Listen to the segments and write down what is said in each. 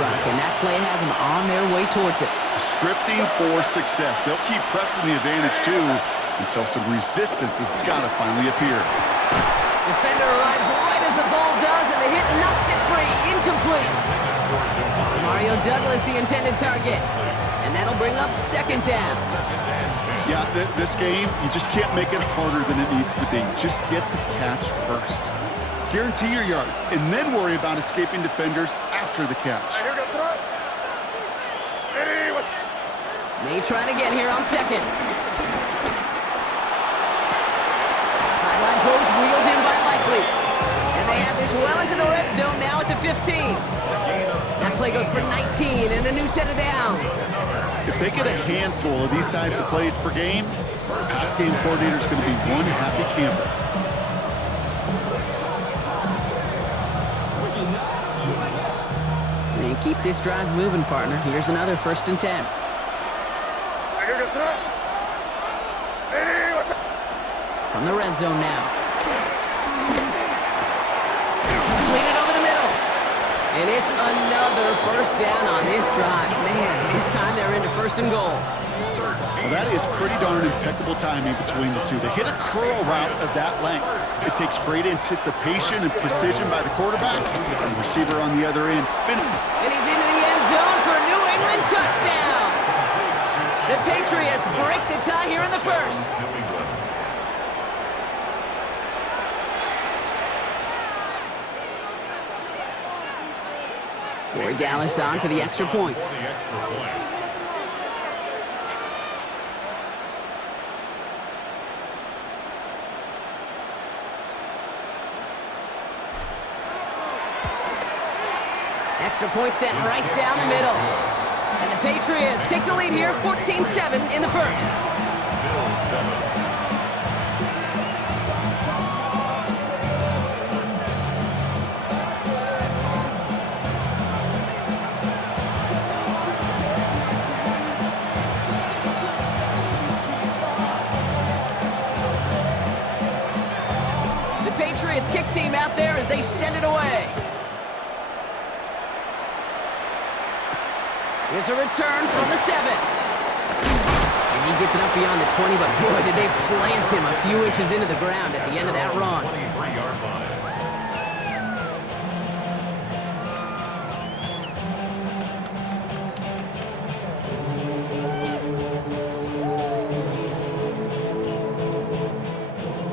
Brock, and that play has them on their way towards it. Scripting for success. They'll keep pressing the advantage, too, until some resistance has got to finally appear. Defender arrives right as the ball does, and the hit knocks it free. Incomplete. Mario Douglas, the intended target. And that'll bring up second down. Yeah, this game, you just can't make it harder than it needs to be. Just get the catch first. Guarantee your yards, and then worry about escaping defenders after the catch. May trying to get here on second. Sideline throws wheeled in by Likely. And they have this well into the red zone now at the 15. That play goes for 19 and a new set of downs. If they get a handful of these types of plays per game, pass game coordinator is going to be one happy camper. And keep this drive moving, partner. Here's another 1st and 10. From the red zone now. Completed over the middle. And it's another 1st down on this drive. Man, this time they're into 1st and goal. Well, that is pretty darn impeccable timing between the two. They hit a curl route of that length. It takes great anticipation and precision by the quarterback, and the receiver on the other end. And he's into the end zone for a New England touchdown. The Patriots break the tie here in the 1st. Boy Gallis on for the extra point. Extra point set right down the middle. And the Patriots take the lead here, 14-7 in the 1st. The Patriots kick team out there as they send it away. Here's a return from the 7. And he gets it up beyond the 20, but boy, did they plant him a few inches into the ground at the end of that run.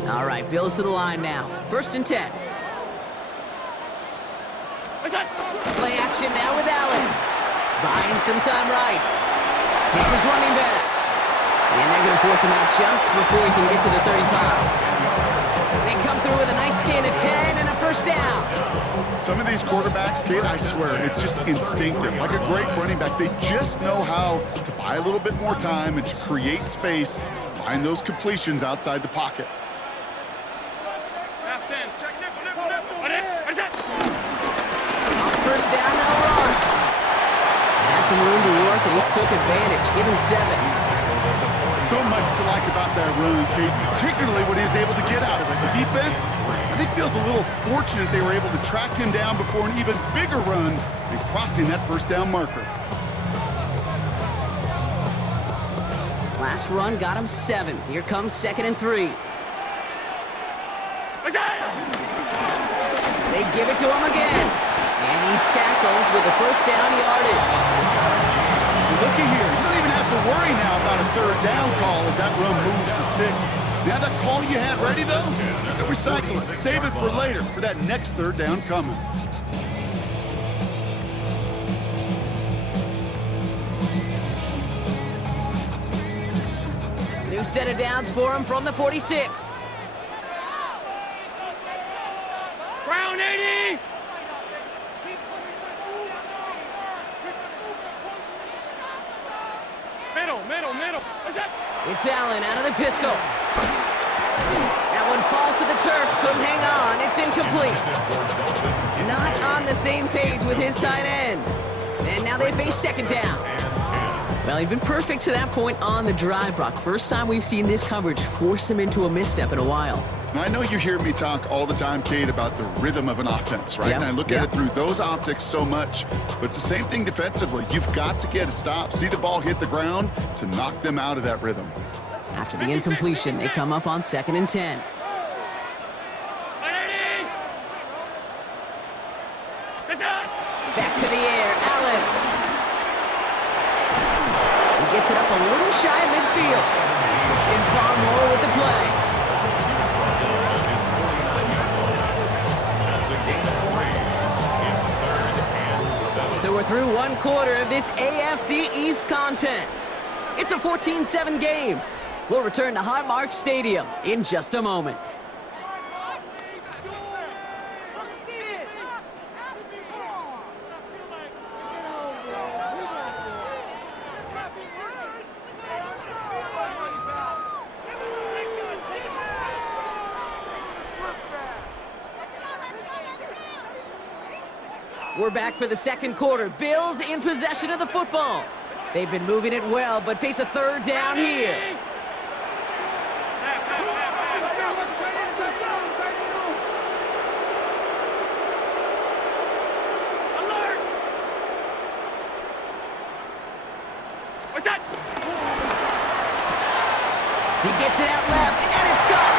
All right, Bills to the line now. 1st and 10. Play action now with Allen. Buying some time right. Hits his running back. And they're going to force him out just before he can get to the 35. They come through with a nice gain of 10 and a 1st down. Some of these quarterbacks, Kate, I swear, it's just instinctive. Like a great running back, they just know how to buy a little bit more time and to create space to find those completions outside the pocket. On 1st down, they'll run. Had some room to work, and he took advantage, giving 7. So much to like about that run, Kate, particularly when he was able to get out of it. The defense, I think, feels a little fortunate they were able to track him down before an even bigger run and crossing that 1st down marker. Last run got him 7. Here comes 2nd and 3. They give it to him again. And he's tackled with the 1st down yardage. Looky here, you don't even have to worry now about a 3rd down call as that run moves the sticks. Now that call you had ready, though, you can recycle it. Save it for later, for that next 3rd down coming. New set of downs for him from the 46. Brown 80! Middle. It's Allen out of the pistol. That one falls to the turf. Couldn't hang on. It's incomplete. Not on the same page with his tight end. And now they face 2nd down. Well, he'd been perfect to that point on the drive, Brock. First time we've seen this coverage force him into a misstep in a while. Now, I know you hear me talk all the time, Kate, about the rhythm of an offense, right? Yeah, And I look at it through those optics so much, but it's the same thing defensively. You've got to get a stop, see the ball hit the ground to knock them out of that rhythm. After the incompletion, they come up on 2nd and 10. Back to the air, Allen. He gets it up a little shy of midfield. And Barmore with the play. So we're through one quarter of this AFC East contest. It's a 14-7 game. We'll return to Highmark Stadium in just a moment. We're back for the second quarter. Bills in possession of the football. They've been moving it well, but face a third down here. Alert! What's that? He gets it out left, and it's caught.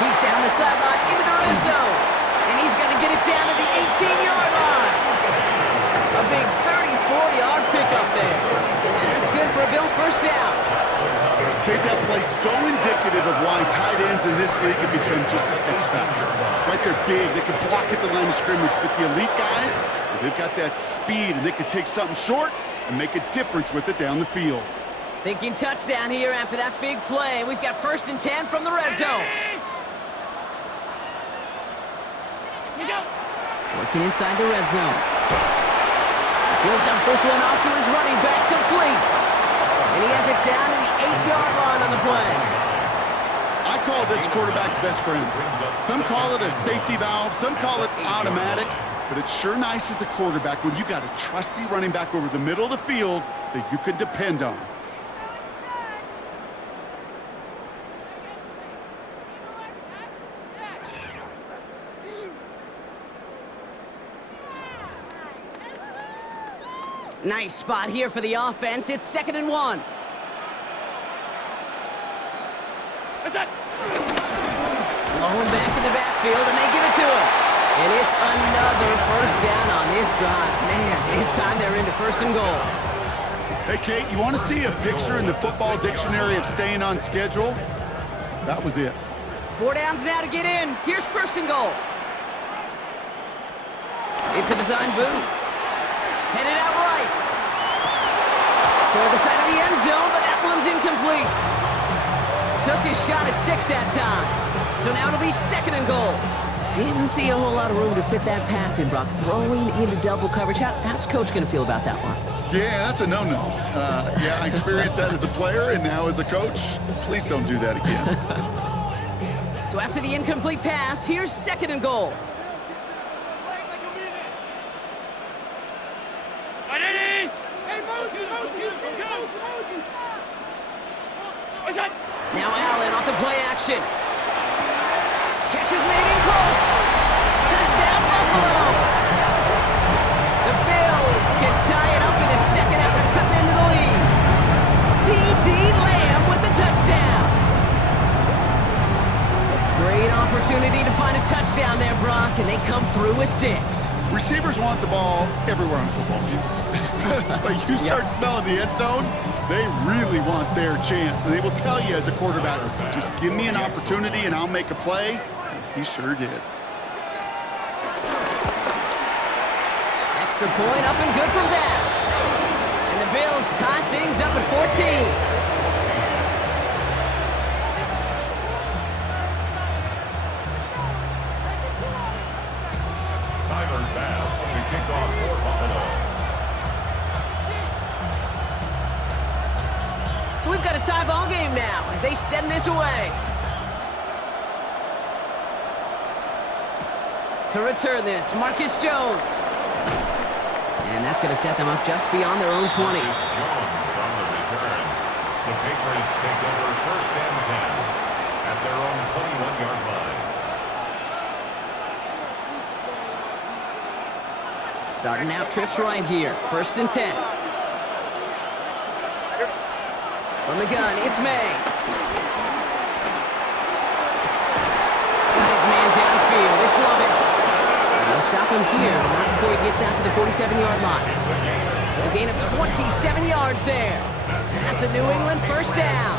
He's down the sideline into the red zone. And he's going to get it down to the 18-yard line. A big 34-yard pickup there. And that's good for a Bills first down. Kate, that play's so indicative of why tight ends in this league have become just an X factor. Right, they're big, they can block at the line of scrimmage, but the elite guys, they've got that speed, and they can take something short and make a difference with it down the field. Thinking touchdown here after that big play. We've got 1st and 10 from the red zone. Working inside the red zone. He'll dump this one off to his running back, complete. And he has it down to the 8-yard line on the play. I call this quarterback's best friend. Some call it a safety valve, some call it automatic, but it's sure nice as a quarterback when you got a trusty running back over the middle of the field that you can depend on. Nice spot here for the offense. It's 2nd and 1. What's that? Blown back in the backfield, and they give it to him. And it's another first down on this drive. Man, this time they're into 1st and goal. Hey, Kate, you want to see a picture in the football dictionary of staying on schedule? That was it. 4 downs now to get in. Here's 1st and goal. It's a design boot. Headed out right. Toward the side of the end zone, but that one's incomplete. Took his shot at 6 that time. So now it'll be 2nd and goal. Didn't see a whole lot of room to fit that pass in, Brock. Throwing into double coverage. How's Coach going to feel about that one? Yeah, that's a no-no. Yeah, I experienced that as a player and now as a coach. Please don't do that again. So after the incomplete pass, here's 2nd and goal. Now Allen off the play action. Catch is made in close. Touchdown, Buffalo. The Bills can tie it up in the second after cutting into the lead. C.D. Lamb with the touchdown. Great opportunity to find a touchdown there, Brock, and they come through with 6. Receivers want the ball everywhere on the football field. But you start smelling the end zone, they really want their chance. And they will tell you as a quarterback, just give me an opportunity and I'll make a play. And he sure did. Extra point up and good from Bass. And the Bills tie things up at 14. So we've got a tie ball game now as they send this away. To return this, Marcus Jones. And that's going to set them up just beyond their own 20. Marcus Jones on the return. The Patriots take over 1st and 10 at their own 21-yard line. Starting out trips right here. 1st and 10. From the gun, it's May. Got his man downfield. It's Lovett. And they'll stop him here, but not before he gets out to the 47-yard line. A gain of 27 yards there. And that's a New England 1st down.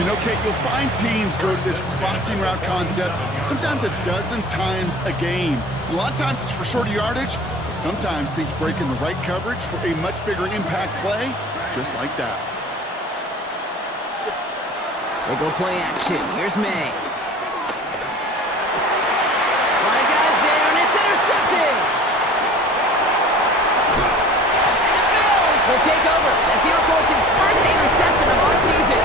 You know, Kate, you'll find teams go to this crossing route concept sometimes a dozen times a game. A lot of times it's for shorter yardage, but sometimes things break in the right coverage for a much bigger impact play, just like that. They go play action. Here's May. A lot of guys there, and it's intercepted. And the Bills will take over as he records his first interception of our season.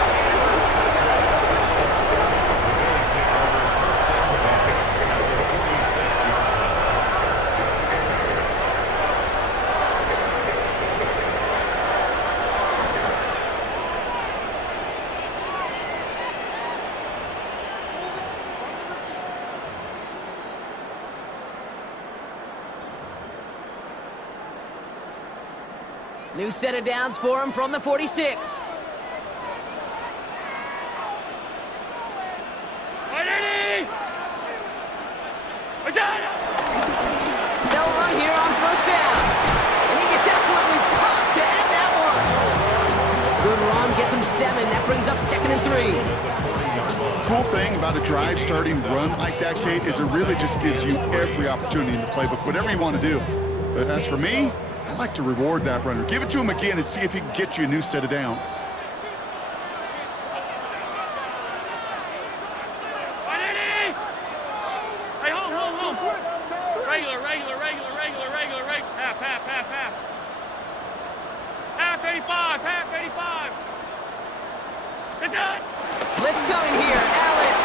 New set of downs for him from the 46. They'll run here on 1st down. And he gets absolutely popped to end that one. Good run, gets him 7. That brings up 2nd and 3. Cool thing about a drive starting run like that, Kate, is it really just gives you every opportunity in the playbook, whatever you want to do. But as for me, I like to reward that runner. Give it to him again and see if he can get you a new set of downs. Hey, home. Regular. Half. Half 85. It's it. Blitz coming here, Allen.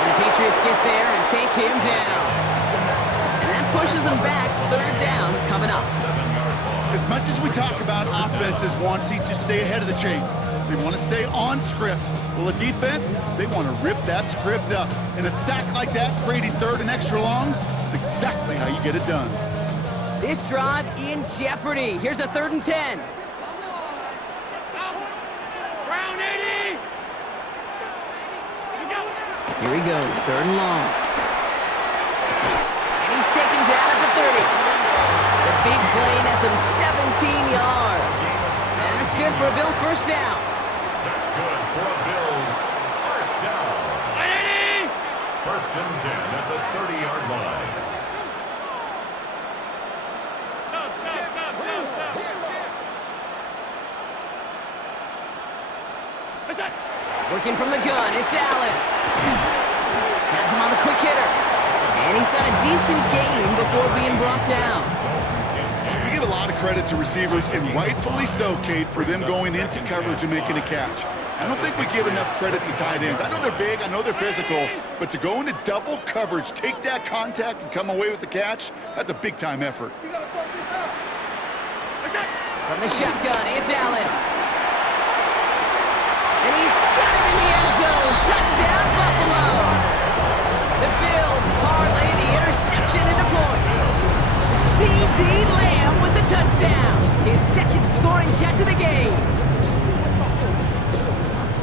And the Patriots get there and take him down. And that pushes them back. 3rd down coming up. As much as we talk about offenses wanting to stay ahead of the chains, they want to stay on script. Well, a defense, they want to rip that script up. And a sack like that, creating 3rd and extra longs, it's exactly how you get it done. This drive in jeopardy. Here's a 3rd and 10. Brown 80. Here he goes, 3rd and long. And he's taken down at the 30. The big play nets him 17 yards. And that's good for a Bills 1st down. That's good for a Bills 1st down. 1st and 10 at the 30-yard line. Stop. Working from the gun, it's Allen. Has him on the quick hitter. And he's got a decent gain before being brought down. We give a lot of credit to receivers, and rightfully so, Kate, for them going into coverage and making a catch. I don't think we give enough credit to tight ends. I know they're big, I know they're physical, but to go into double coverage, take that contact, and come away with the catch, that's a big-time effort. From the shotgun, it's Allen. And he's got it in the end zone. Touchdown, Buffalo. The Bills parlay the interception into points. C.D. Lamb with the touchdown. His 2nd scoring catch of the game.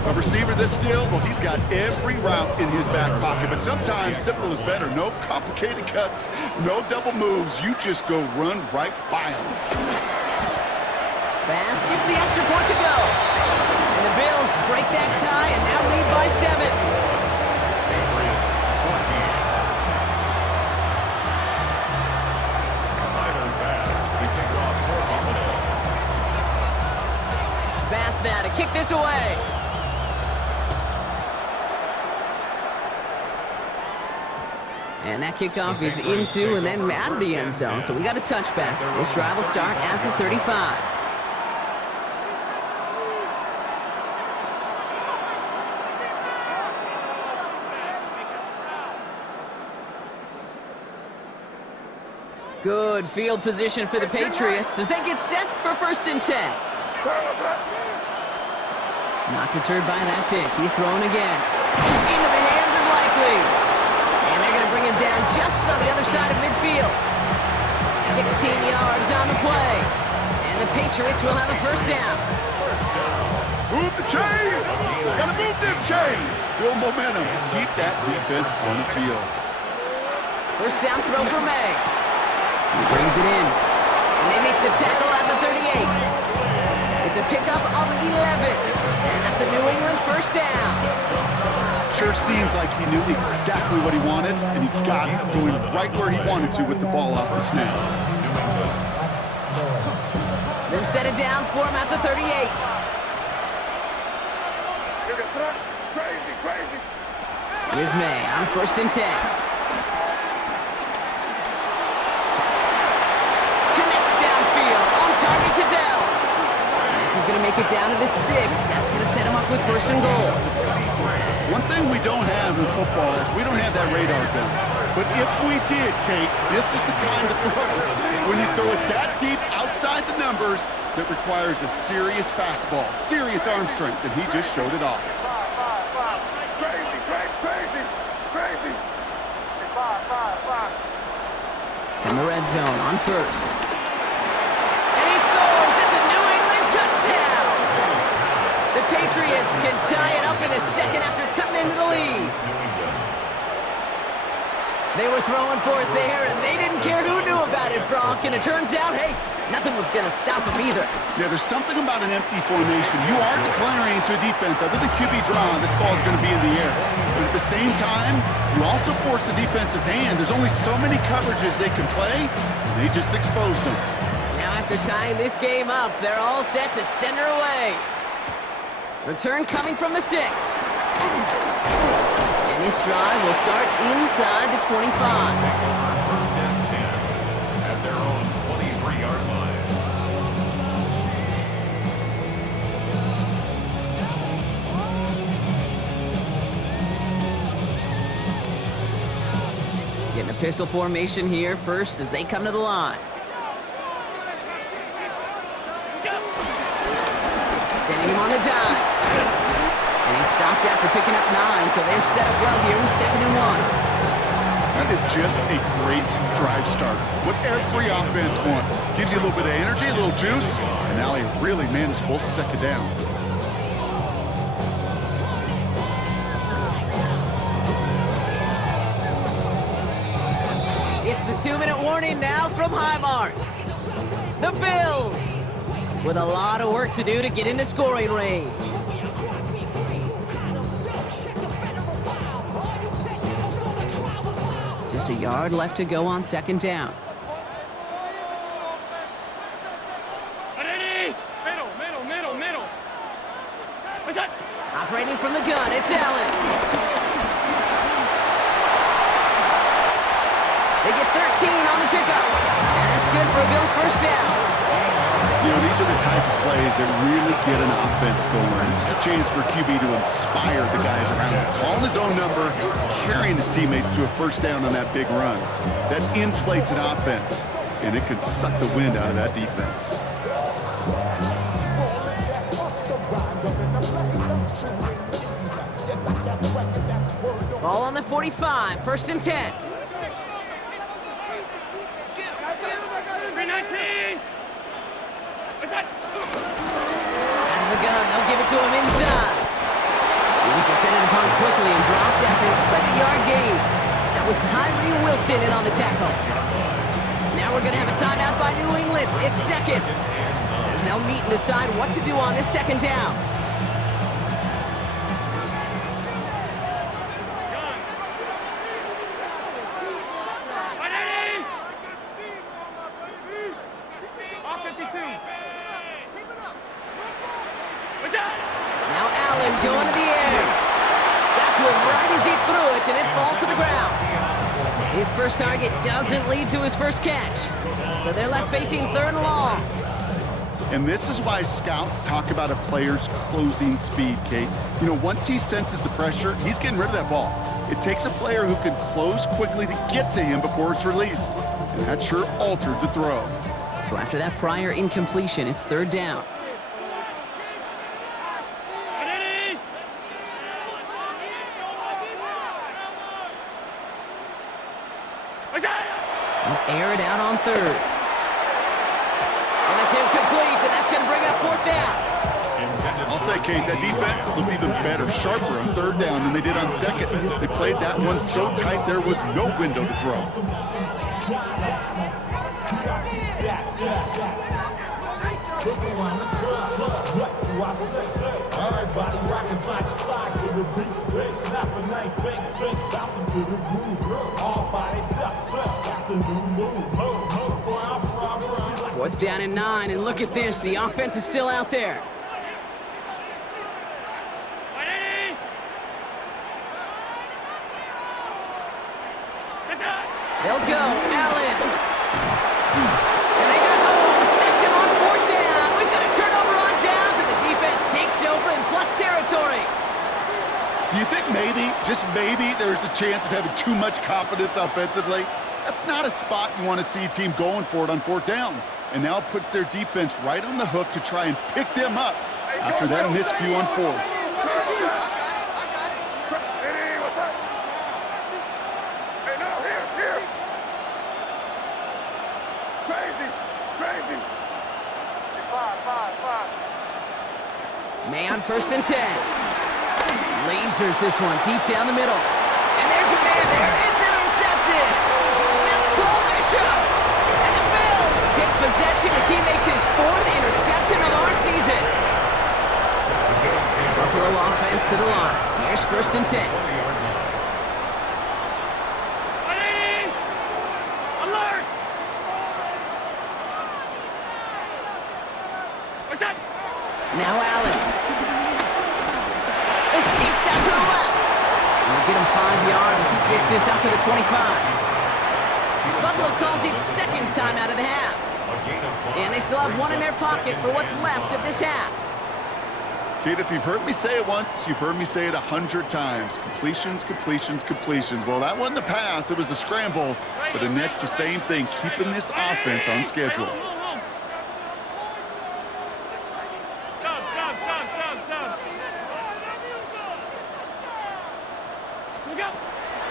A receiver this skilled, well, he's got every route in his back pocket, but sometimes simple is better. No complicated cuts, no double moves. You just go run right by him. Bass gets the extra point to go. And the Bills break that tie and now lead by 7. Patriots 14. Tyler Bass to kick off for Buffalo. Bass now to kick this away. And that kickoff is into and then out of the end zone. So we got a touchback. This drive will start at the 35. Good field position for the Patriots as they get set for 1st and 10. Not deterred by that pick. He's throwing again. Into the hands of Likely. And they're going to bring him down just on the other side of midfield. 16 yards on the play. And the Patriots will have a first down. Move the chains! Gotta move them chains! Build momentum. Keep that defense on its heels. First down throw for May. He brings it in. And they make the tackle at the 38. It's a pickup of 11. And that's a New England first down. Sure seems like he knew exactly what he wanted, and he got it going right where he wanted to with the ball off the snap. New set of downs for him at the 38. Here's May on 1st and 10. Connects downfield, on target to Dell. And this is going to make it down to the 6. That's going to set him up with 1st and goal. One thing we don't have in football is we don't have that radar gun. But if we did, Kate, this is the kind of throw. When you throw it that deep outside the numbers, that requires a serious fastball, serious arm strength, and he just showed it off. Crazy. In the red zone on 1st. And he scores! It's a New England touchdown! The Patriots can tie it up in the second after cutting into the lead. They were throwing for it there, and they didn't care who knew about it, Bronk. And it turns out, hey, nothing was going to stop them either. Yeah, there's something about an empty formation. You are declaring to a defense, other than QB draw, this ball is going to be in the air. But at the same time, you also force the defense's hand. There's only so many coverages they can play, and they just exposed them. Now after tying this game up, they're all set to send her away. Return coming from the 6. And this drive will start inside the 25. First and 10 at their own 23-yard line. Getting a pistol formation here first as they come to the line. Sending him on the dive. And he stopped after picking up 9, so they're set up well here with 2nd and 1. That is just a great drive starter. What every offense wants. Gives you a little bit of energy, a little juice, and now a really manageable second down. It's the 2-minute warning now from Highmark. The Bills with a lot of work to do to get into scoring range. Just a yard left to go on 2nd down. Middle. What's that? Operating from the gun, it's Allen. They get 13 on the pickup. And that's good for a Bills first down. You know, these are the type of plays that really get an offense going. This is a chance for QB to inspire the guys around him. Calling his own number, carrying his teammates to a first down on that big run. That inflates an offense, and it can suck the wind out of that defense. Ball on the 45, 1st and 10. 319. What's that? Out of the gun, they'll give it to him inside. He was descended upon quickly and dropped after it looks like a yard gain. That was Tyree Wilson in on the tackle. Now we're going to have a timeout by New England. It's 2nd. As they'll meet and decide what to do on this 2nd down. Now Allen going to the air. Got to him right as he threw it, and it falls to the ground. His first target doesn't lead to his first catch. So they're left facing 3rd and long. And this is why scouts talk about a player's closing speed, Kate. You know, once he senses the pressure, he's getting rid of that ball. It takes a player who can close quickly to get to him before it's released. And that sure altered the throw. So after that prior incompletion, it's 3rd down. He'll air it out on third. And it's incomplete, and that's going to bring up fourth down. I'll say, Kate, that defense looked even better, sharper on third down than they did on second. They played that one so tight there was no window to throw. Fourth down and 9, and look at this. The offense is still out there. They'll go. Allen. And they got home. Sacked him on fourth down. We've got a turnover on downs, and the defense takes over in plus territory. Do you think maybe, just maybe, there's a chance of having too much confidence offensively? That's not a spot you want to see a team going for it on fourth down. And now it puts their defense right on the hook to try and pick them up after that miscue on fourth. May on first and 10. Lasers this one deep down the middle. And there's a man there. It's intercepted. That's Cole Bishop. And the Bills take possession as he makes his fourth interception of our season. Buffalo offense to the line. Here's first and 10. Alert! What's that? Now Allen. Escapes out to the left. We'll get him 5 yards as he gets this out to the 25. Buffalo calls it second time out of the half. And they still have one in their pocket for what's left of this half. Kate, if you've heard me say it once, you've heard me say it 100 times. Completions, completions, completions. Well, that wasn't a pass. It was a scramble. But the net's the same thing, keeping this offense on schedule.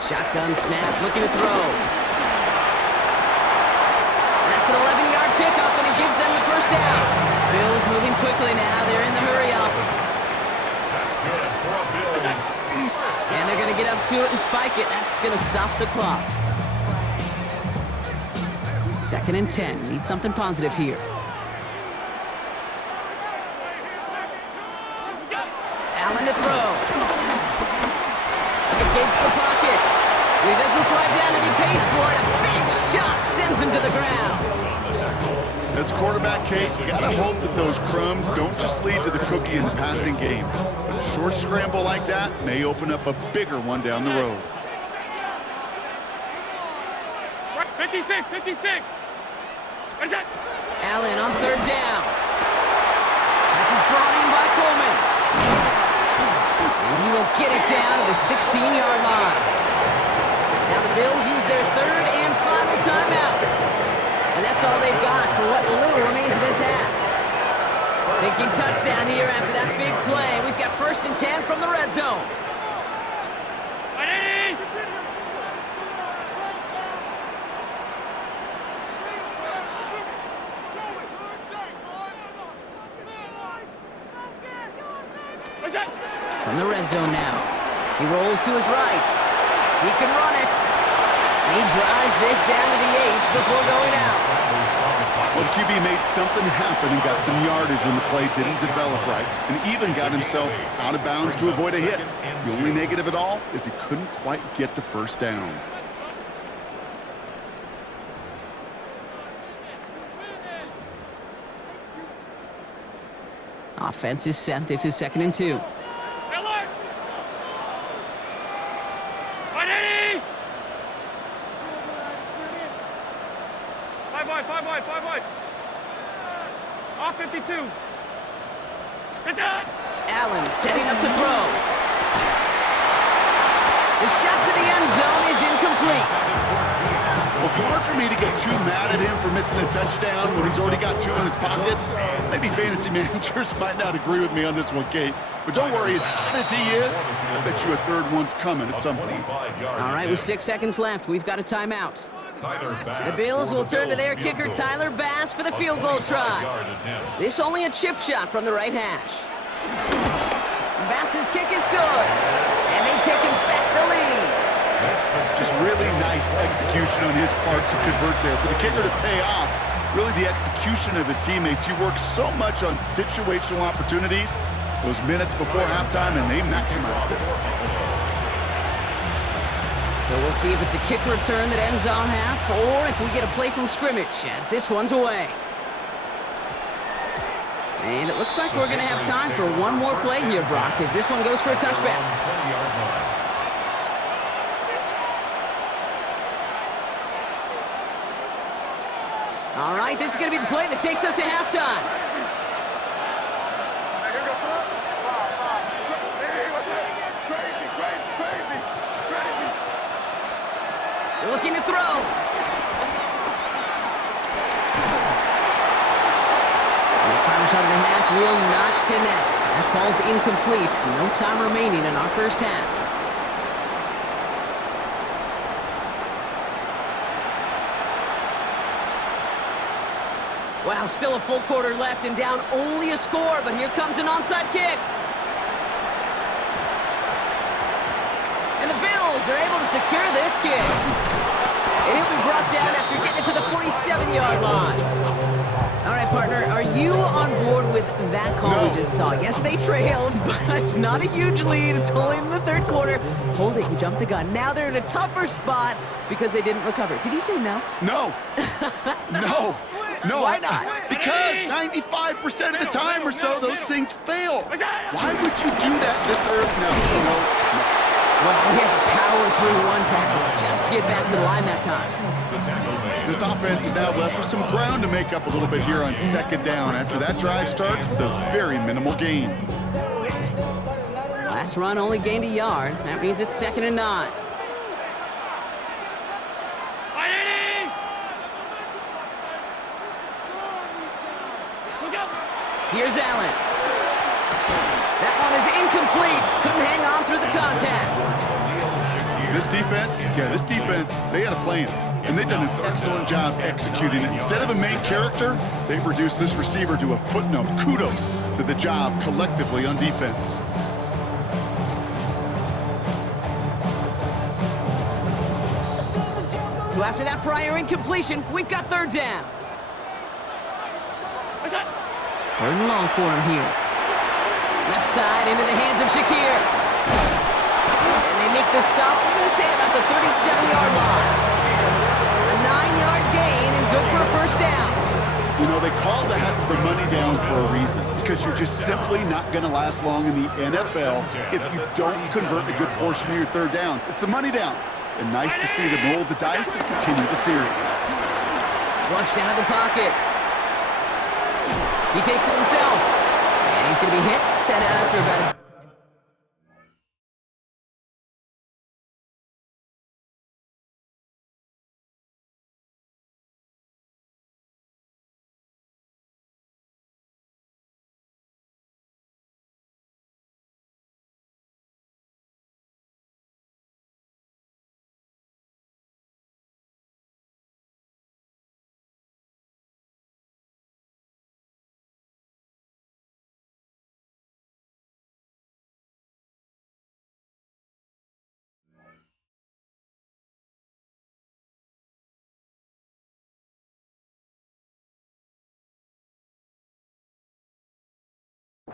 Shotgun snap, looking to throw. That's an 11-yard pickup, and it gives them the first down. Bills moving quickly now. They're in the hurry-up. And they're going to get up to it and spike it. That's going to stop the clock. Second and 10. Need something positive here. Allen to throw. Escapes the pocket. He doesn't slide down and he pays for it. A big shot sends him to the ground. As quarterback, Kate, you got to hope that those crumbs don't just lead to the cookie in the passing game. But a short scramble like that may open up a bigger one down the road. 56, 56. What's that? Allen on third down. This is brought in by Coleman. And he will get it down to the 16-yard line. Now the Bills use their third and final timeout. And that's all they've got for what little remains of this half. Thinking touchdown here after that big play. We've got first and 10 from the red zone. From the red zone now. He rolls to his right. He can run it. He drives this down to the 8 before going out. Well, the QB made something happen and got some yardage when the play didn't develop right, and even got himself out of bounds to avoid a hit. The only negative at all is he couldn't quite get the first down. Offense is set. This is second and 2. Five wide. Off 52. It's out. Allen setting up to throw. The shot to the end zone is incomplete. Well, it's hard for me to get too mad at him for missing a touchdown when he's already got 2 in his pocket. Maybe fantasy managers might not agree with me on this one, Kate. But don't worry, as hot as he is, I bet you a third one's coming at some point. All right, with 6 seconds left, we've got a timeout. The Bills will turn to their kicker, Tyler Bass, for the field goal try. This only a chip shot from the right hash. Bass's kick is good, and they've taken back the lead. Just really nice execution on his part to convert there. For the kicker to pay off, really the execution of his teammates. He works so much on situational opportunities those minutes before halftime, and they maximized it. So we'll see if it's a kick return that ends on half, or if we get a play from scrimmage, as this one's away. And it looks like we're going to have time for one more play here, Brock, as this one goes for a touchback. All right, this is going to be the play that takes us to halftime. Looking to throw. And his final shot of the half will not connect. That falls incomplete. No time remaining in our first half. Wow, still a full quarter left and down only a score, but here comes an onside kick. And the Bills are able to secure this kick. And he'll be brought down after getting it to the 47-yard line. All right, partner, are you on board with that call we just saw? Yes, they trailed, but it's not a huge lead. It's only in the third quarter. Hold it, you jumped the gun. Now they're in a tougher spot because they didn't recover. Did he say no? No. No. No. Why not? Because 95% of the time or so, those things fail. Why would you do that this early? No. Well, he had to power through one tackle just to get back to the line that time. This offense is now left with some ground to make up a little bit here on second down after that drive starts with a very minimal gain. Last run only gained a yard. That means it's 2nd and 9. Here's Allen. That one is incomplete. Couldn't hang on through the contact. This defense, they had a plan, and they've done an excellent job executing it. Instead of a main character, they've reduced this receiver to a footnote. Kudos to the job collectively on defense. So after that prior incompletion, we've got 3rd down. 3rd and long for him here. Left side into the hands of Shakir. And they make the stop, I'm going to say about the 37-yard line. A 9-yard gain and good for a 1st down. You know, they call that the money down for a reason, because you're just simply not going to last long in the NFL if you don't convert a good portion of your 3rd downs. It's the money down. And nice to see them roll the dice and continue the series. Flushed out of the pocket. He takes it himself. And he's going to be hit, set out after about a...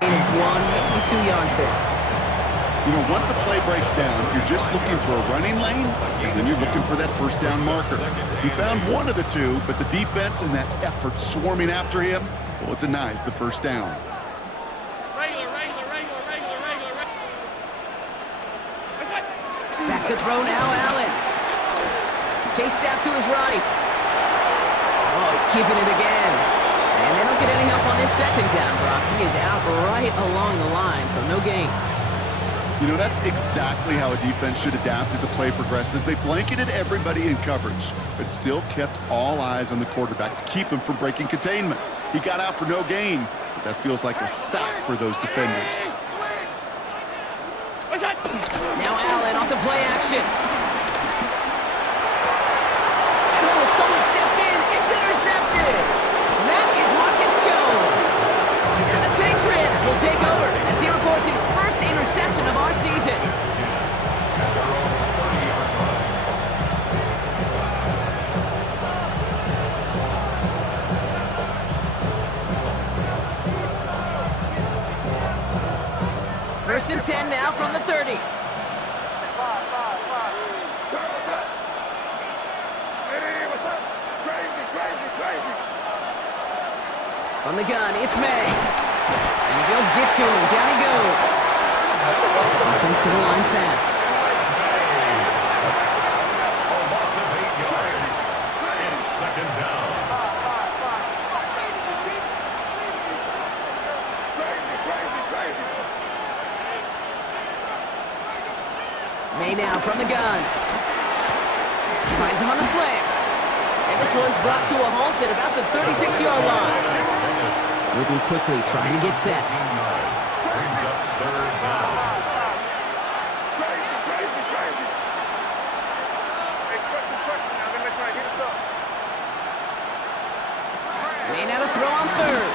In 1, maybe 2 yards there. You know, once a play breaks down, you're just looking for a running lane, and then you're looking for that 1st down marker. He found one of the two, but the defense and that effort swarming after him, well, it denies the 1st down. Back to throw now, Allen. Chased out to his right. Oh, he's keeping it again. And they don't get any help on this 2nd down, Brock. He is out right along the line, so no gain. You know, that's exactly how a defense should adapt as a play progresses. They blanketed everybody in coverage, but still kept all eyes on the quarterback to keep him from breaking containment. He got out for no gain, but that feels like a sack for those defenders. Now Allen off the play action. And intercepted. That is Marcus Jones. And the Patriots will take over as he reports his first interception of our season. At their own 30-yard line. First and 10 now from the 30. From the gun, it's May. And the Bills get to him. Down he goes. Offense to the line fast. A loss of 8 yards. It's second down. May now from the gun. Finds him on the slant. And this one's brought to a halt at about the 36-yard line. Moving quickly, trying to get set. 15 yards. Brings up third down. May now to throw on third.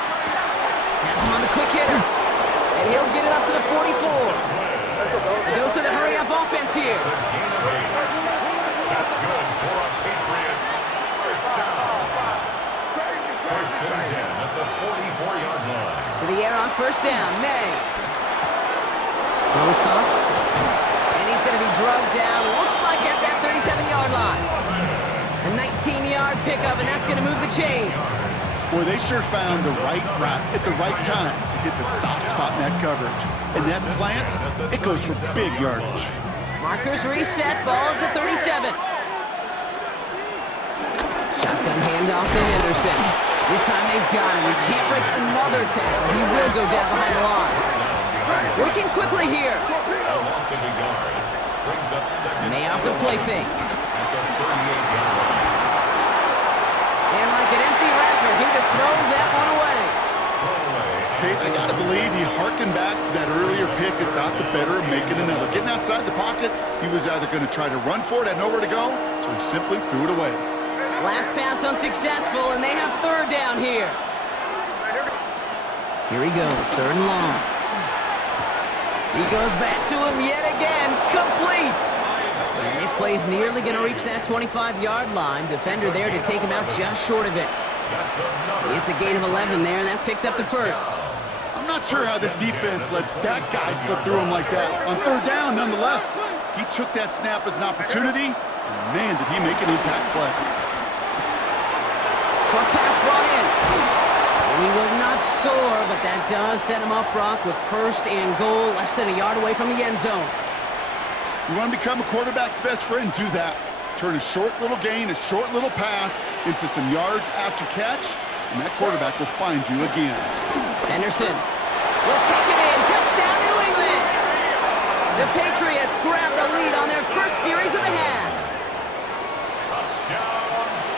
Has him on the quick hitter. And he'll get it up to the 44. Goes to the hurry-up offense here. It's a gain of 8. That's good for a Patriots first down. First and 10 at the 44-yard line. To the air on first down, May. Nose caught. And he's going to be drugged down, looks like at that 37-yard line. A 19-yard pickup, and that's going to move the chains. Boy, they sure found the right route at the right time to hit the soft spot in that coverage. And that slant, it goes for big yardage. Markers reset, ball at the 37. Shotgun handoff to Henderson. This time they've got him. He can't break another tackle. He will go down behind the line. Working quickly here. A loss of a yard. Brings up second. May off the play fake. At the 38-yard line. And like an empty wrapper, he just throws that one away. Kate, I gotta believe he harkened back to that earlier pick and thought the better of making another. Getting outside the pocket, he was either going to try to run for it, had nowhere to go, so he simply threw it away. Last pass unsuccessful, and they have third down here. Here he goes, third and long. He goes back to him yet again, complete. And this play's nearly going to reach that 25-yard line. Defender there to take him out just short of it. It's a gain of 11 there, and that picks up the first. I'm not sure how this defense let that guy slip through him like that. On third down, nonetheless, he took that snap as an opportunity, and man, did he make an impact play. Short pass brought in. He will not score, but that does set him up, Brock, with first and goal, less than a yard away from the end zone. You want to become a quarterback's best friend, do that. Turn a short little gain, a short little pass into some yards after catch, and that quarterback will find you again. Henderson will take it in. Touchdown, New England! The Patriots grab the lead on their first series of the half. Touchdown.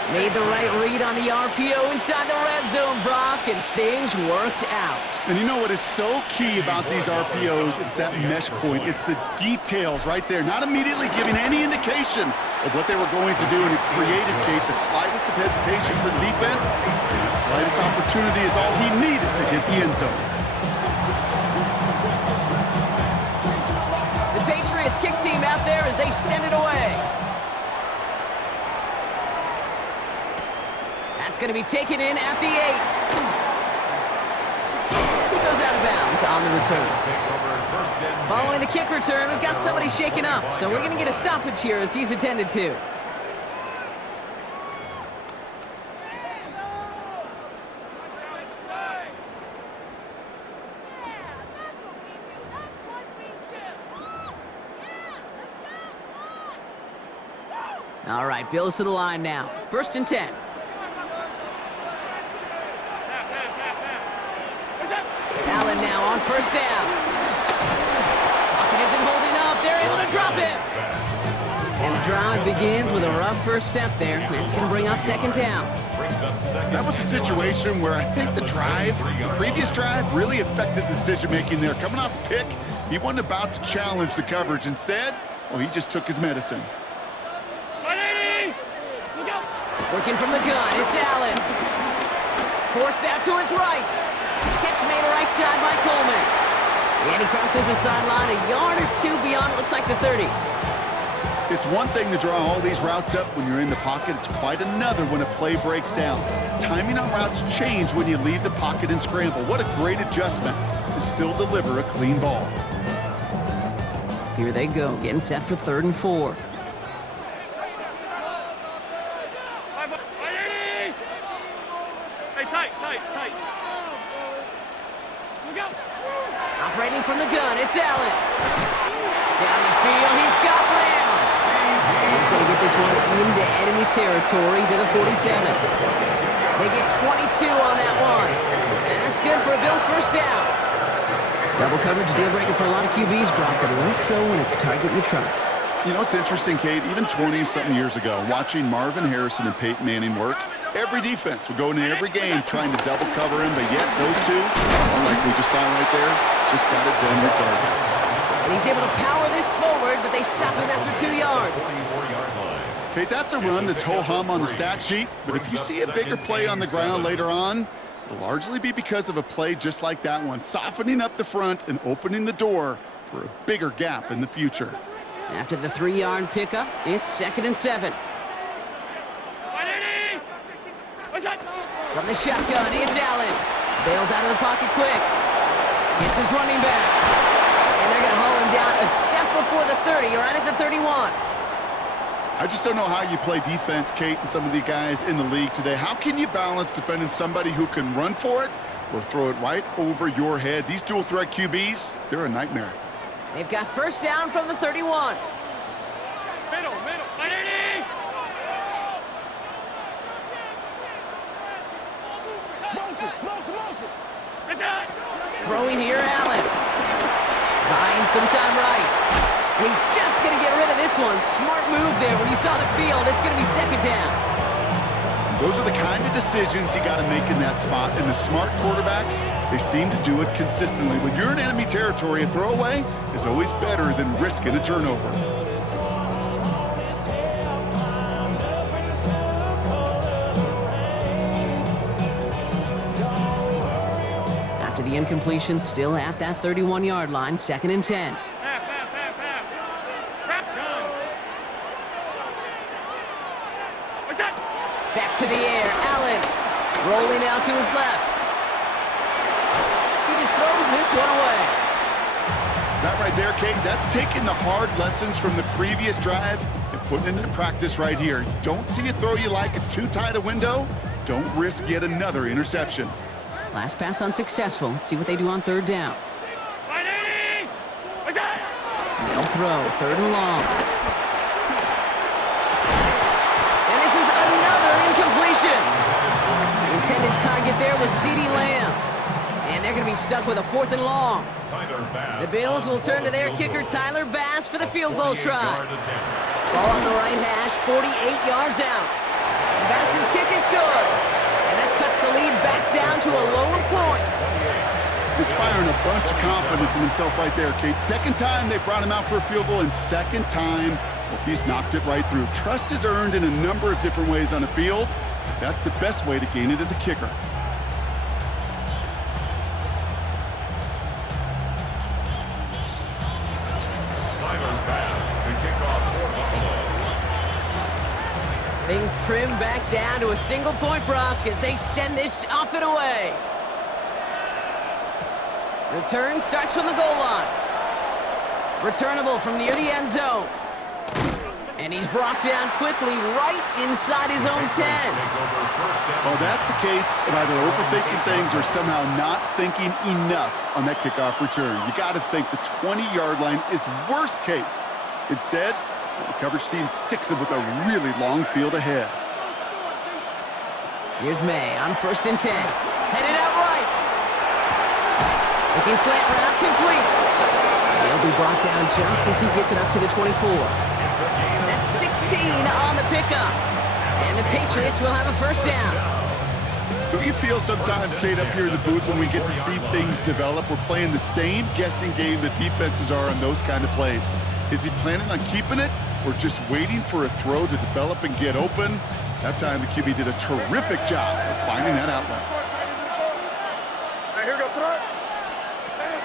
Made the right read on the RPO inside the red zone, Brock, and things worked out. And you know what is so key about these RPOs? It's that mesh point. It's the details right there, not immediately giving any indication of what they were going to do, and it created, Kate, the slightest of hesitations to the defense, and that slightest opportunity is all he needed to hit the end zone. The Patriots kick team out there as they send it away. That's going to be taken in at the 8. He goes out of bounds on the return. Following the kick return, we've got somebody shaken up, so we're going to get a stoppage here as he's attended to. All right, Bills to the line now. First and 10. Allen now on first down. Pocket isn't holding up. They're able to drop it. And the drive begins with a rough first step there. That's going to bring up second down. That was a situation where I think the previous drive, really affected the decision-making there. Coming off a pick, he wasn't about to challenge the coverage. Instead, well, he just took his medicine. Working from the gun, it's Allen. Forced out to his right. Catch made right side by Coleman. And he crosses the sideline a yard or two beyond, it looks like the 30. It's one thing to draw all these routes up when you're in the pocket. It's quite another when a play breaks down. Timing on routes change when you leave the pocket and scramble. What a great adjustment to still deliver a clean ball. Here they go, getting set for 3rd and 4. Hey, tight. Look out. Operating from the gun, it's Allen. Down the field, he's got Lamb. And he's going to get this one into enemy territory to the 47. They get 22 on that one. And that's good for a Bills first down. Double coverage deal breaker for a lot of QBs, Brock, but less so when it's a target you trust. You know, it's interesting, Kate, even 20-something years ago, watching Marvin Harrison and Peyton Manning work, every defense would go into every game trying to double cover him, but yet those two, like we just saw right there, just got it done regardless. And he's able to power this forward, but they stop him after 2 yards. Kate, that's a run that's ho-hum on the stat sheet, but if you see a bigger play on the ground later on, it'll largely be because of a play just like that one, softening up the front and opening the door for a bigger gap in the future. After the 3-yard pickup, it's 2nd and 7. From the shotgun, it's Allen. Bails out of the pocket quick. It's his running back. And they're going to haul him down a step before the 30, right at the 31. I just don't know how you play defense, Kate, and some of the guys in the league today. How can you balance defending somebody who can run for it or throw it right over your head? These dual threat QBs, they're a nightmare. They've got first down from the 31. Middle. Throwing here, Allen. Buying some time right. And he's just going to get rid of this one. Smart move there. When you saw the field, it's going to be 2nd down. Those are the kind of decisions you got to make in that spot. And the smart quarterbacks, they seem to do it consistently. When you're in enemy territory, a throwaway is always better than risking a turnover. After the incompletion, still at that 31-yard line, 2nd and 10. Back to the air, Allen. Rolling out to his left. He just throws this one away. That right there, Kate, that's taking the hard lessons from the previous drive and putting it into practice right here. You don't see a throw you like, it's too tight a window, don't risk yet another interception. Last pass unsuccessful. Let's see what they do on 3rd down. They'll throw, 3rd and long. And this is another incompletion. The intended target there was CeeDee Lamb. And they're going to be stuck with a 4th and long. The Bills will turn to their kicker, Tyler Bass, for the field goal try. Ball on the right hash, 48 yards out. Bass's kick is good. And that cuts the lead back down to a lower point. Inspiring a bunch of confidence in himself right there, Kate. 2nd time they brought him out for a field goal, and 2nd time, well, he's knocked it right through. Trust is earned in a number of different ways on the field. That's the best way to gain it as a kicker. Things trim back down to a single point, Brock, as they send this off and away. Return starts from the goal line. Returnable from near the end zone. And he's brought down quickly right inside his own 10. Well, that's the case of either overthinking things or somehow not thinking enough on that kickoff return. You got to think the 20-yard line is worst case. Instead, the coverage team sticks him with a really long field ahead. Here's May on 1st and 10. Headed out right. Looking slant route complete. And he'll be brought down just as he gets it up to the 24. That's 16 on the pickup. And the Patriots will have a first down. Don't you feel sometimes, Kate, up here in the booth when we get to see things develop, we're playing the same guessing game that defenses are on those kind of plays? Is he planning on keeping it or just waiting for a throw to develop and get open? That time the QB did a terrific job of finding that outlet. Hey, here goes front.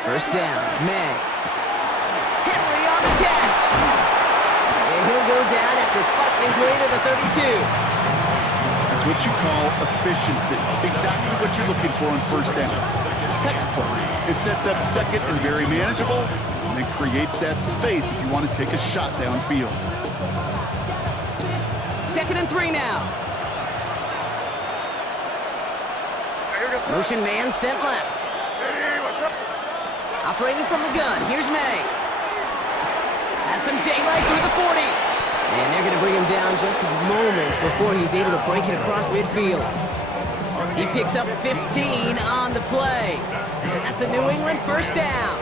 First down, May. Henry on the catch. And he'll go down after fighting his way to the 32. That's what you call efficiency. Exactly what you're looking for on first down. Textbook. It sets up second and very manageable, and it creates that space if you want to take a shot downfield. 2nd and 3 now. Hey, here goes front. Motion man sent left. Hey, what's up? Operating from the gun, here's May. Has some daylight through the 40. And they're going to bring him down just a moment before he's able to break it across midfield. He picks up 15 on the play. And that's a New England first down.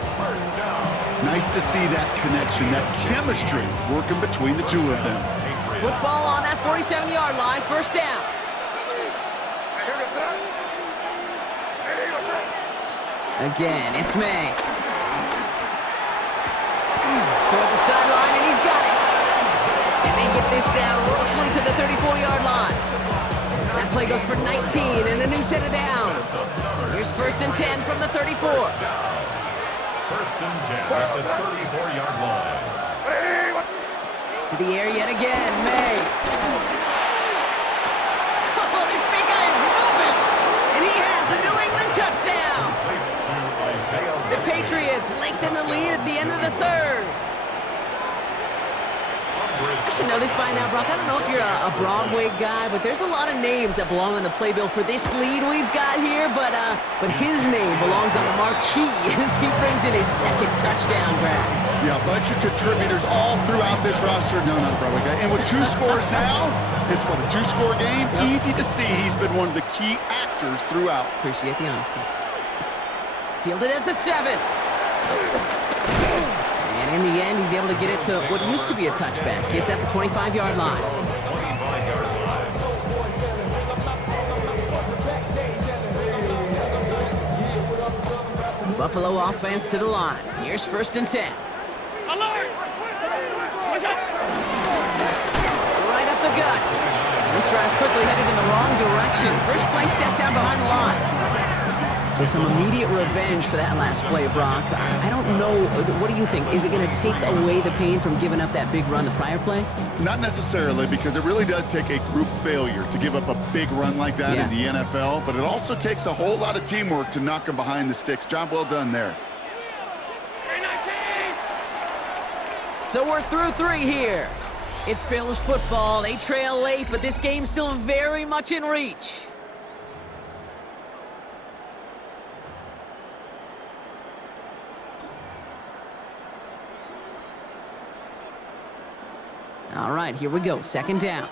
Nice to see that connection, that chemistry working between the two of them. Football on that 47-yard line, first down. Hey, here goes front. Hey, what's up? Again, it's May. Toward the sideline, and he's got it. And they get this down roughly to the 34-yard line. That play goes for 19 and a new set of downs. Here's 1st and 10 from the 34. 1st and 10 at the 34-yard line. Hey, what? To the air yet again, May. Oh, this big guy is moving. And he has the New England touchdown. The Patriots lengthen the lead at the end of the 3rd. I should know this by now, Brock. I don't know if you're a Broadway guy, but there's a lot of names that belong on the playbill for this lead we've got here, but his name belongs on the marquee as he brings in his 2nd touchdown grab. Yeah, a bunch of contributors all throughout this roster. No, not a Broadway guy. And with 2 scores now, it's what, a 2-score game? Yep. Easy to see he's been one of the key actors throughout. Appreciate the honesty. Fielded at the 7. And in the end, he's able to get it to what used to be a touchback. It's at the 25-yard line. Buffalo offense to the line. Here's 1st and 10. Alert! What's up? Right up the gut. This drive's quickly headed in the wrong direction. First play set down behind the line. So some immediate revenge for that last play, Brock. I don't know. What do you think? Is it going to take away the pain from giving up that big run the prior play? Not necessarily, because it really does take a group failure to give up a big run like that in the NFL, but it also takes a whole lot of teamwork to knock them behind the sticks. Job well done there. So we're through 3 here. It's Bills football. They trail late, but this game's still very much in reach. All right, here we go. 2nd down.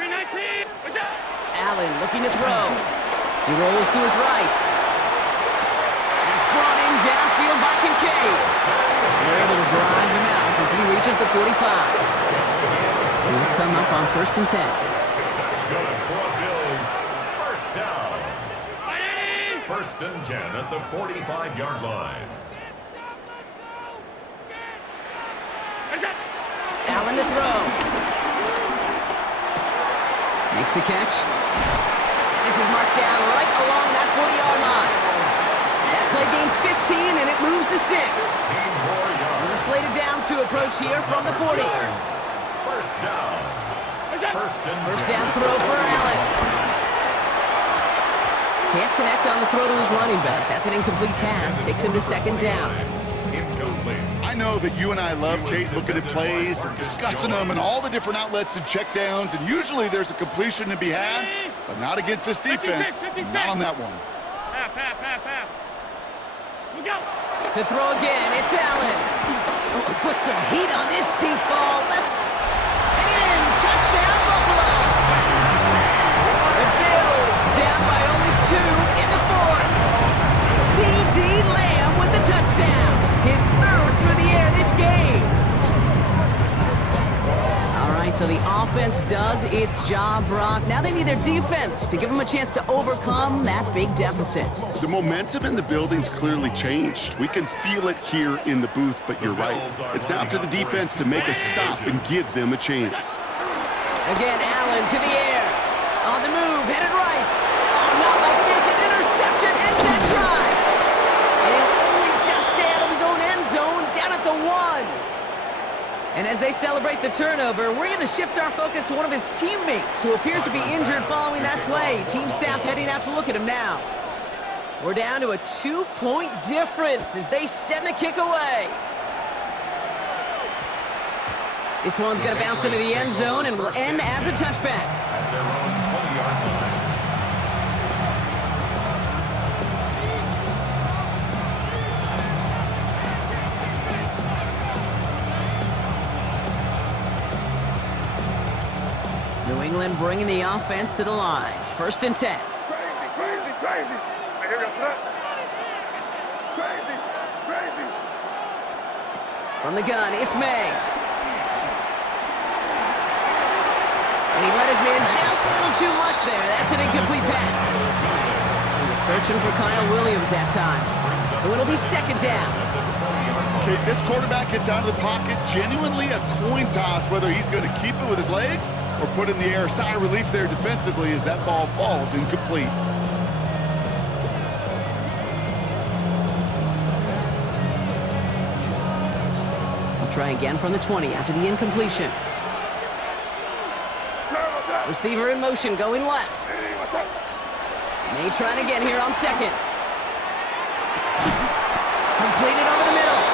319! What's up? Allen looking to throw. He rolls to his right. That's brought in downfield by Kincaid. They're able to drive him out as he reaches the 45. He'll come up on 1st and 10. That's good for Bills. First down. 1st and 10 at the 45-yard line. Allen to throw. Makes the catch. And this is marked down right along that 40-yard line. That play gains 15, and it moves the sticks. We're slated downs to approach here from the 40. First down. First down throw for Allen. Can't connect on the throw to his running back. That's an incomplete pass. Takes him to 2nd down. Incomplete. I know that you and I love, Kate, looking at plays and discussing them and all the different outlets and checkdowns, and usually there's a completion to be had, but not against this defense. Not on that one. Half. Look out! To throw again, it's Allen. Oh, put some heat on this deep ball. Left and in. Touchdown, Buffalo. The Bills down by only 2 in the 4th. C.D. Lamb with the touchdown. His 3rd through the air this game. All right, so the offense offense does its job, Brock. Now they need their defense to give them a chance to overcome that big deficit. The momentum in the building's clearly changed. We can feel it here in the booth, but you're right. It's now up to the defense to make a stop and give them a chance. Again, Allen to the air. On the move, headed right. Oh, not like this. An interception ends that drive. And he'll only just stay out of his own end zone down at the 1. And as they celebrate the turnover, we're going to shift our focus to one of his teammates who appears to be injured following that play. Team staff heading out to look at him now. We're down to a 2-point difference as they send the kick away. This one's going to bounce into the end zone and will end as a touchback. At their own 20-yard line. New England bringing the offense to the line. 1st and 10. Crazy. I hear you say. Crazy. From the gun, it's May. And he let his man just a little too much there. That's an incomplete pass. He was searching for Kyle Williams that time. So it'll be 2nd down. Okay, this quarterback gets out of the pocket, genuinely a coin toss, whether he's going to keep it with his legs or put it in the air. Sigh of relief there defensively as that ball falls incomplete. He'll try again from the 20 after the incompletion. Receiver in motion, going left. May trying again here on 2nd. Completed over the middle.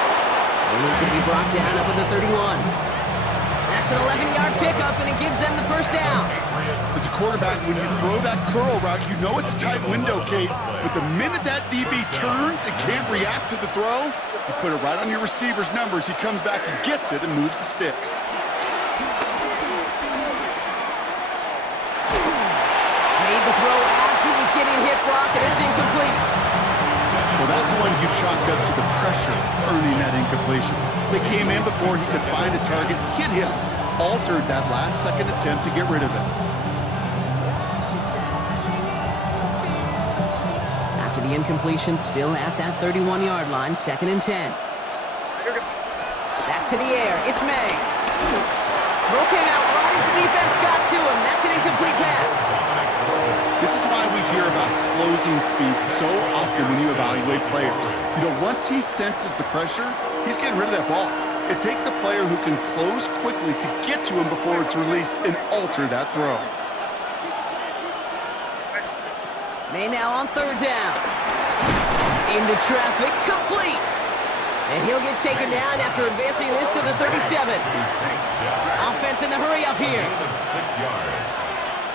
And he's going to be brought down up at the 31. That's an 11-yard pickup, and it gives them the 1st down. As a quarterback, when you throw that curl route, you know it's a tight window, Kate. But the minute that DB turns and can't react to the throw, you put it right on your receiver's numbers. He comes back and gets it and moves the sticks. Made the throw as he was getting hit, Brock, and it's incomplete. Well, that's when you chalk up to the pressure earning that incompletion. They came in before he could find a target, hit him, altered that last-second attempt to get rid of it. After the incompletion, still at that 31-yard line, 2nd and 10. Back to the air, it's May. Throw came out right as the defense got to him. That's an incomplete pass. This is why we hear about closing speed so often when you evaluate players. You know, once he senses the pressure, he's getting rid of that ball. It takes a player who can close quickly to get to him before it's released and alter that throw. May now on 3rd down. Into traffic, complete. And he'll get taken down after advancing this to the 37. Offense in the hurry up here. 6 yards.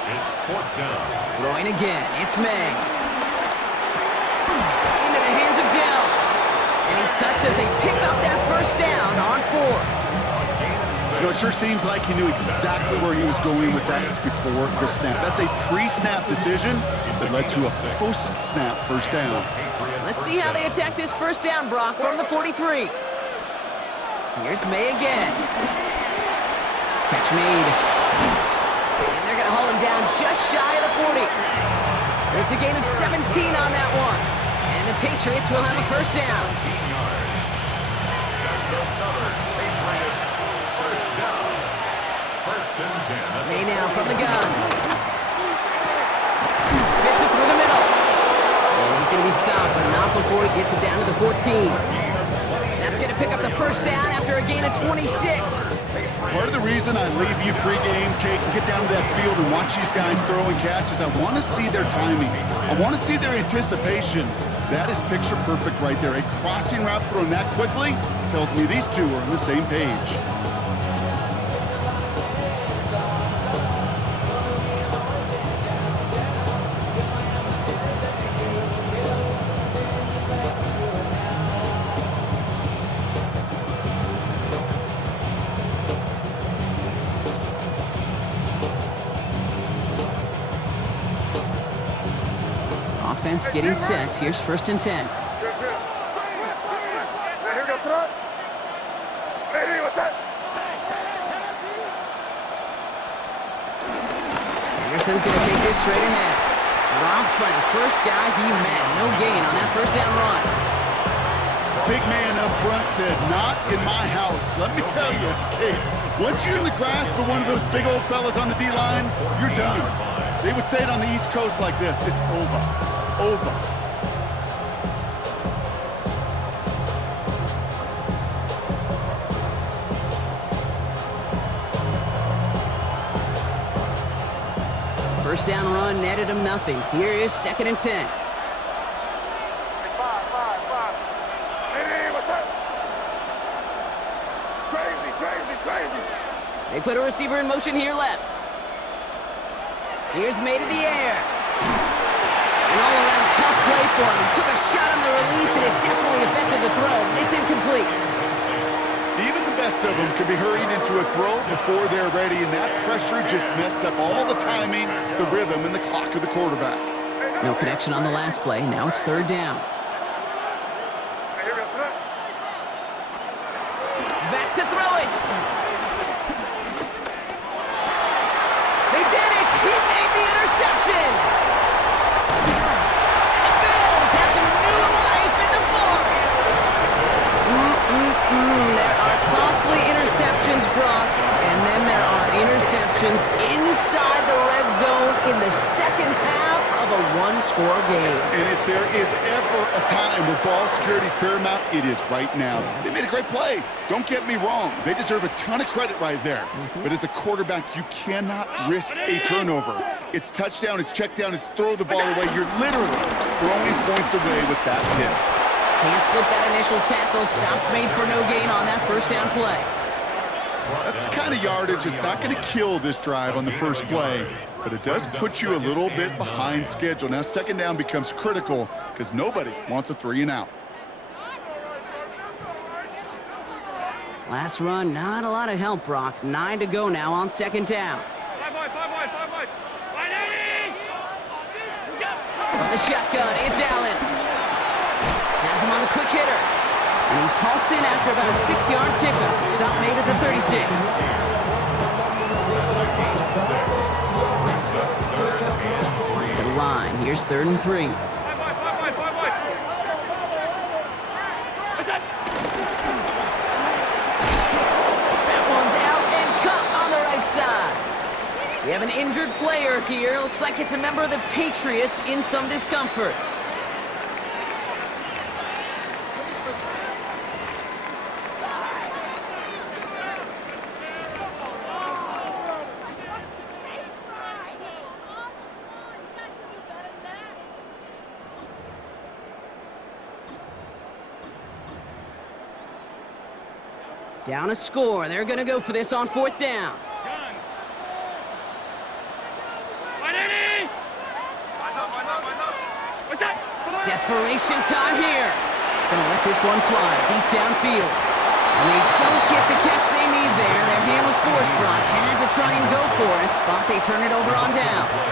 It's 4th down. Throwing again, it's May. Into the hands of Dell. And he's touched as they pick up that 1st down on 4th. You know, it sure seems like he knew exactly where he was going with that before the snap. That's a pre-snap decision that led to a post-snap 1st down. Let's see how they attack this 1st down, Brock, from the 43. Here's May again. Catch made. And they're going to haul him down just shy of the 40. It's a gain of 17 on that one. And the Patriots will have a 1st down. 17 yards. That's another Patriots 1st down. 1st and 10. May now from the gun. Fits it through the middle. And he's going to be stopped, but not before he gets it down to the 14. That's going to pick up the 1st down after a gain of 26. Part of the reason I leave you pregame, Kate, and get down to that field and watch these guys throw and catch is I want to see their timing. I want to see their anticipation. That is picture perfect right there. A crossing route thrown that quickly tells me these two are on the same page. Offense getting set. Here's 1st and 10. Jefferson's going to take this straight ahead. Dropped by the first guy he met. No gain on that first down run. Big man up front said, not in my house. Let me tell you, Kate, once you're in the grasp of one of those big old fellas on the D-line, you're done. They would say it on the East Coast like this, it's over. Over. First down run netted him nothing. Here is 2nd and 10. Hey, what's up? Crazy, crazy, crazy. They put a receiver in motion here left. Here's made in the air. An all-around tough play for him. He took a shot on the release, and it definitely affected the throw. It's incomplete. Even the best of them can be hurried into a throw before they're ready, and that pressure just messed up all the timing, the rhythm, and the clock of the quarterback. No connection on the last play. Now it's 3rd down. Hey, here we go, son. Back to throw it. They did it. He made the interception. And the Bills have some new life in the fourth. There are costly interceptions, Brock, and then there are interceptions inside the red zone in the second half of a one-score game. And if there is ever a time where ball security is paramount, it is right now. They made a great play. Don't get me wrong. They deserve a ton of credit right there. But as a quarterback, you cannot risk a turnover. It's touchdown, it's check down, it's throw the ball away. You're literally throwing points away with that pick. Can't slip that initial tackle. Stops made for no gain on that first down play. That's the kind of yardage that's not going to kill this drive on the first play, but it does put you a little bit behind schedule. Now, 2nd down becomes critical because nobody wants a 3-and-out. Last run, not a lot of help, Brock. 9 to go now on 2nd down. Five wide. 180! From the shotgun, it's Allen. Has him on the quick hitter. And he's halts in after about a 6-yard pickup. Stop made at the 36. To the line. Here's 3rd and 3. Five wide. What's up? That one's out and cut on the right side. We have an injured player here. Looks like it's a member of the Patriots in some discomfort. Down a score. They're going to go for this on 4th down. Gun. 180! What's up? Desperation time here. Gonna let this one fly deep downfield. And they don't get the catch they need there. Their hand was forced, Brock. Had to try and go for it, but they turn it over on downs.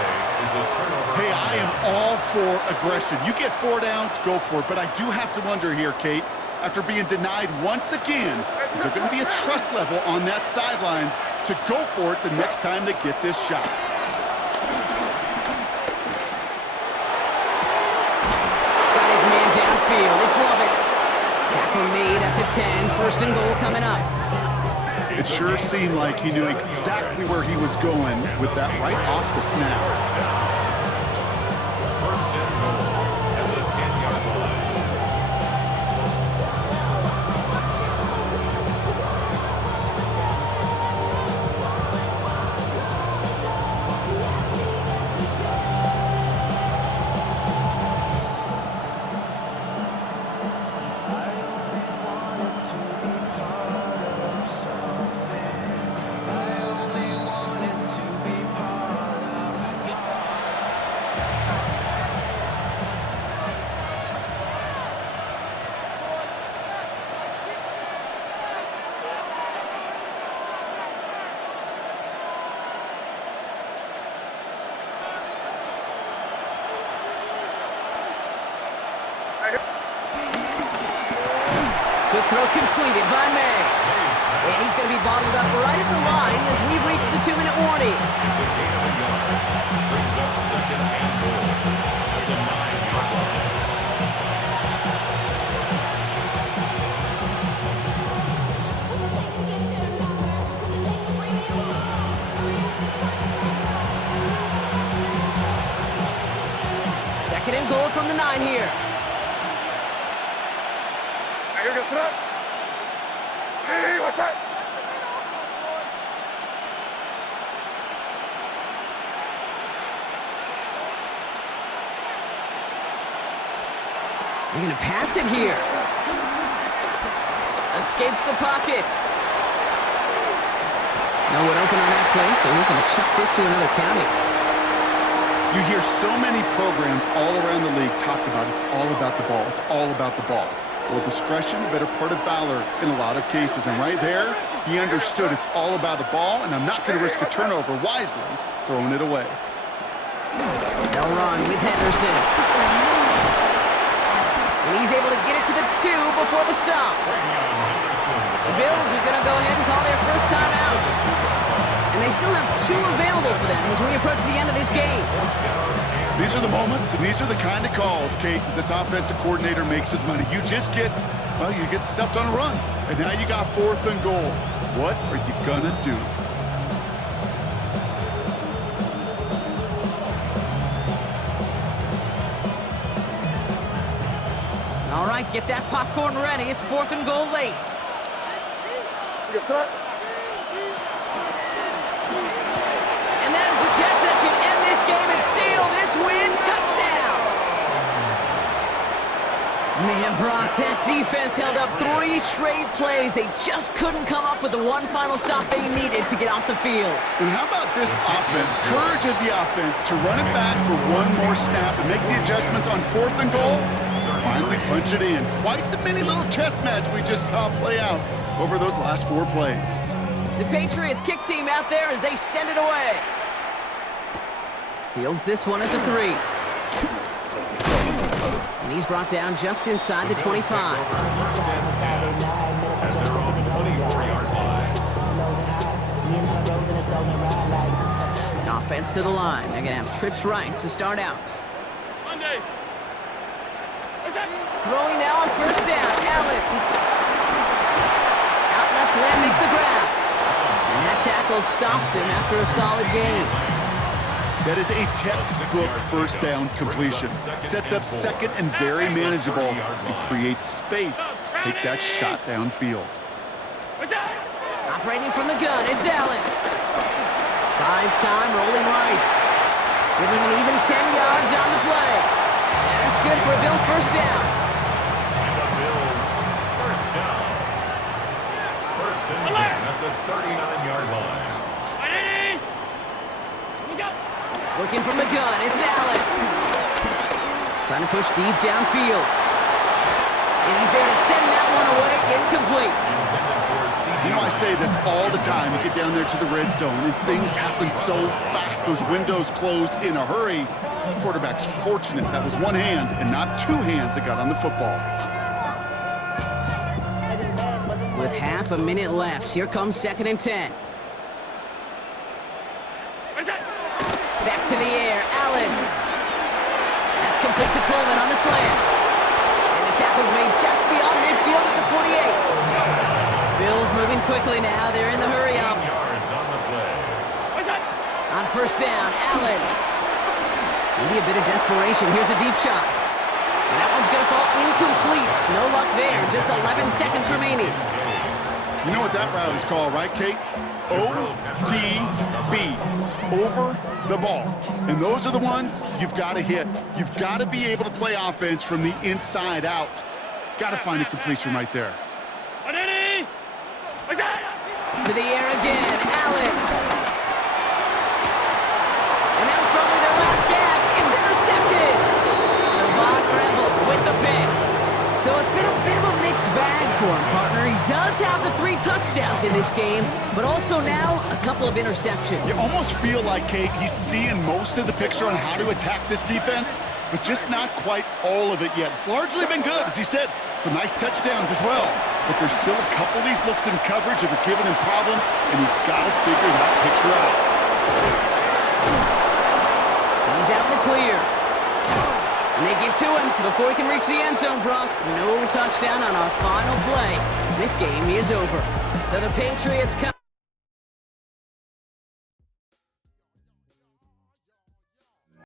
Hey, I am all for aggression. You get 4 downs, go for it. But I do have to wonder here, Kate, after being denied once again, is there going to be a trust level on that sidelines to go for it the next time they get this shot? Got his man downfield. It's Lovett. Tackle made at the 10. 1st and goal coming up. It sure seemed like he knew exactly where he was going with that right off the snap. First and goal at the 10-yard line. Quick throw completed by May. And he's going to be bottled up right at the line as we reach the 2-minute warning. It's a gain of a yard. Brings up second and goal at the 9-yard line. Second and goal from the 9 here. Here goes front. Hey, what's that? They're going to pass it here. Escapes the pocket. No one open on that play, so he's going to chuck this to another county. You hear so many programs all around the league talk about it's all about the ball. It's all about the ball. Well, discretion, a better part of valor in a lot of cases. And right there, he understood it's all about the ball, and I'm not going to risk a turnover, wisely throwing it away. They'll run with Henderson. And he's able to get it to the 2 before the stop. The Bills are going to go ahead and call their first time out. And they still have 2 available for them as we approach the end of this game. These are the moments, and these are the kind of calls, Kate, that this offensive coordinator makes his money. You just get, well, you get stuffed on a run. And now you got 4th and goal. What are you going to do? All right, get that popcorn ready. It's 4th and goal late. Here front. And that is the catch that should end this game and seal this win. Touchdown! Man, Brock, that defense held up 3 straight plays. They just couldn't come up with the one final stop they needed to get off the field. And how about this offense? Courage of the offense to run it back for one more snap and make the adjustments on 4th and goal to finally punch it in. Quite the mini little chess match we just saw play out over those last 4 plays. The Patriots kick team out there as they send it away. Fields this one at the 3. And he's brought down just inside the 25. As they're on the 24-yard line. An offense to the line. They're going to have trips right to start out. Monday. What's that? Throwing now on first down. Allen. Out left lamb makes the grab. And that tackle stops him after a solid gain. That is a textbook first down completion. Sets up second and very manageable and creates space to take that shot downfield. What's that? Operating from the gun, it's Allen. Buys time, rolling right. Giving him an even 10 yards on the play. And that's good for a Bills first down. And the Bills first down. First and 10 at the 39-yard line. Ready? Look out. Working from the gun, it's Allen. Trying to push deep downfield. And he's there to send that one away, incomplete. You know, I say this all the time. You get down there to the red zone, and things happen so fast. Those windows close in a hurry. The quarterback's fortunate that was one hand and not 2 hands that got on the football. With half a minute left, here comes 2nd and 10. What's that? Back to the air, Allen. That's complete to Coleman on the slant. And the tackle's made just beyond midfield at the 48. Bills moving quickly now. They're in the hurry up. Yards on the play. What's that? On first down, Allen. Maybe a bit of desperation. Here's a deep shot. And that one's going to fall incomplete. No luck there. Just 11 seconds remaining. You know what that route is called, right, Kate? ODB, over the ball. And those are the ones you've got to hit. You've got to be able to play offense from the inside out. Got to find a completion right there. Ready? What's that? To the air again, Allen. And that was probably their last gasp. It's intercepted. Savant Rebel with the pick. So it's been a bit of a mixed bag for him, partner. He does have the 3 touchdowns in this game, but also now a couple of interceptions. You almost feel like, Kate, he's seeing most of the picture on how to attack this defense, but just not quite all of it yet. It's largely been good, as he said. Some nice touchdowns as well. But there's still a couple of these looks in coverage that are giving him problems, and he's got to figure that picture out. He's out in the clear. And they get to him before he can reach the end zone, Bronx. No touchdown on our final play. This game is over. So the Patriots come.